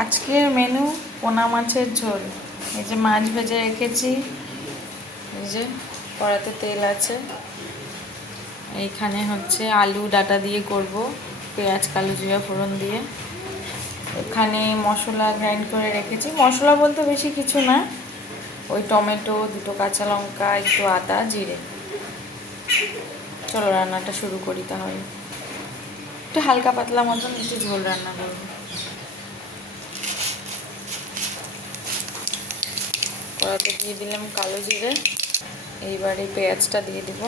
আজকের মেনু পোনা মাছের ঝোল। এই যে মাছ ভেজে রেখেছি, এই যে কড়াতে তেল আছে। এইখানে হচ্ছে আলু ডাটা দিয়ে করব, পেঁয়াজ কালো জিরা ফোড়ন দিয়ে। এখানে মশলা গ্রাইন্ড করে রেখেছি, মশলা বলতে বেশি কিছু না, ওই টমেটো, দুটো কাঁচা লঙ্কা, একটু আদা, জিরে। চলো রান্নাটা শুরু করি। তাহলে একটু হালকা পাতলা মতন একটু ঝোল রান্না করবো। কড়াতে দিয়ে দিলাম কালো জিরে, এইবারে পেঁয়াজটা দিয়ে দিব।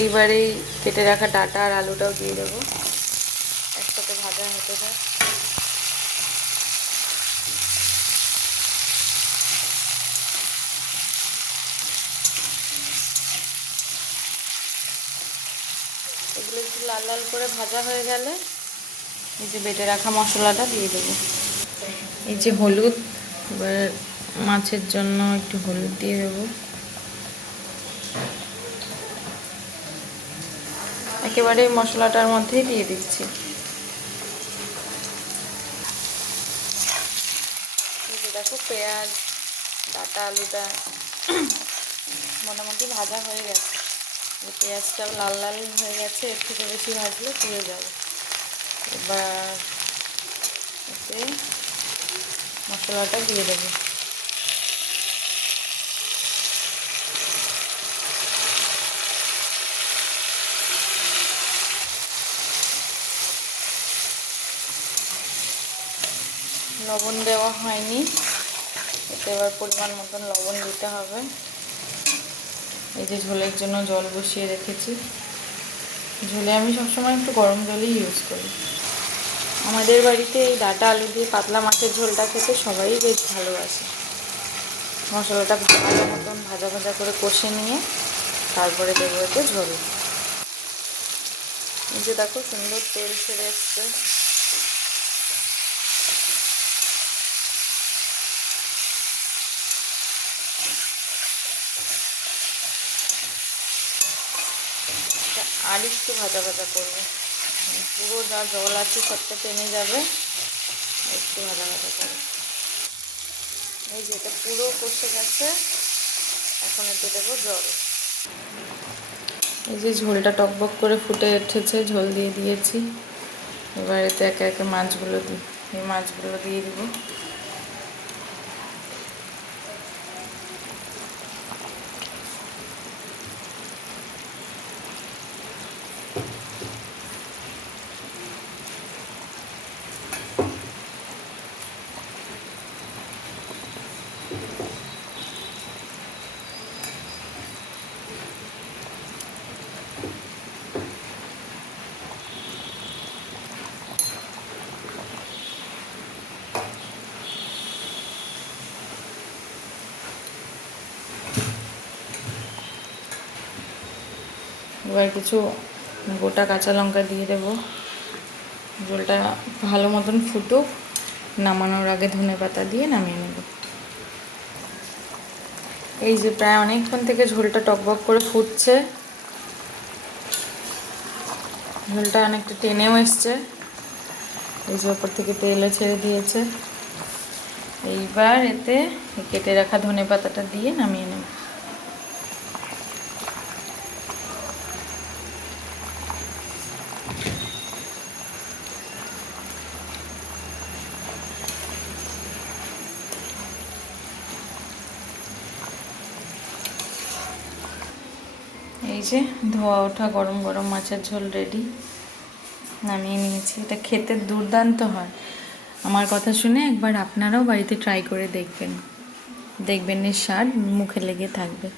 এইবারে কেটে রাখা ডাটা আর আলুটাও দিয়ে দেবো, একসাথে ভাজা হতে যায়। এগুলো একটু লাল লাল করে ভাজা হয়ে গেলে এই যে বেটে রাখা মশলাটা দিয়ে দেবো। এই যে হলুদ, এবার মাছের জন্য একটু হলুদ দিয়ে দেবো। একেবারে মশলাটার মধ্যেই দিয়ে দিচ্ছি। দেখো পেঁয়াজ, ডাটা, আলুটা মোটামুটি ভাজা হয়ে গেছে। পেঁয়াজটাও লাল লাল হয়ে গেছে, এর থেকে বেশি ভাজলে পুড়ে যাবে। এবার এতে মশলাটা দিয়ে দেবো। লবণ দেওয়া হয়নি, এতে এবার পরিমাণ মতন লবণ দিতে হবে। এই যে ঝোলের জন্য জল বসিয়ে রেখেছি। ঝোলে আমি সবসময় একটু গরম জলই ইউজ করি। আমাদের বাড়িতে এই ডাটা আলু দিয়ে পাতলা মাছের ঝোলটা খেতে সবাই বেশ ভালোবাসে। মশলাটা ভালো মতন ভাজা ভাজা করে কষে নিয়ে তারপরে দেবো এতে ঝোল। এই যে দেখো সুন্দর তেল ছেড়ে এসছে। আর একটু ভাজা ভাজা করবো, পুরো যা জল আছে সবটা টেনে যাবে। একটু ভাজা ভাজা করবো। এই যে এটা পুরো কষে গেছে, এখন এতে দেবো জল। এই যে ঝোলটা টকবক করে ফুটে উঠেছে, ঝোল দিয়ে দিয়েছি। এবার এতে একে একে মাছগুলো দিই, এই মাছগুলো দিয়ে দিব। এবার কিছু গোটা কাঁচা লঙ্কা দিয়ে দেবো। ঝোলটা ভালো মতন ফুটুক, নামানোর আগে ধনেপাতা দিয়ে নামিয়ে নেব। এই যে প্রায় অনেকক্ষণ থেকে ঝোলটা টকবক করে ফুটছে, ঝোলটা অনেকটা টেনেও এসছে। এই যে ওপর থেকে তেলও ছেড়ে দিয়েছে। এইবার এতে কেটে রাখা ধনেপাতাটা দিয়ে নামিয়ে নেব। এই যে ধোয়া ওঠা গরম গরম মাছের ঝোল রেডি, নামিয়ে নিয়েছি। এটা খেতে দুর্দান্ত হয়। আমার কথা শুনে একবার আপনারাও বাড়িতে ট্রাই করে দেখবেন, দেখবেন এর স্বাদ মুখে লেগে থাকবে।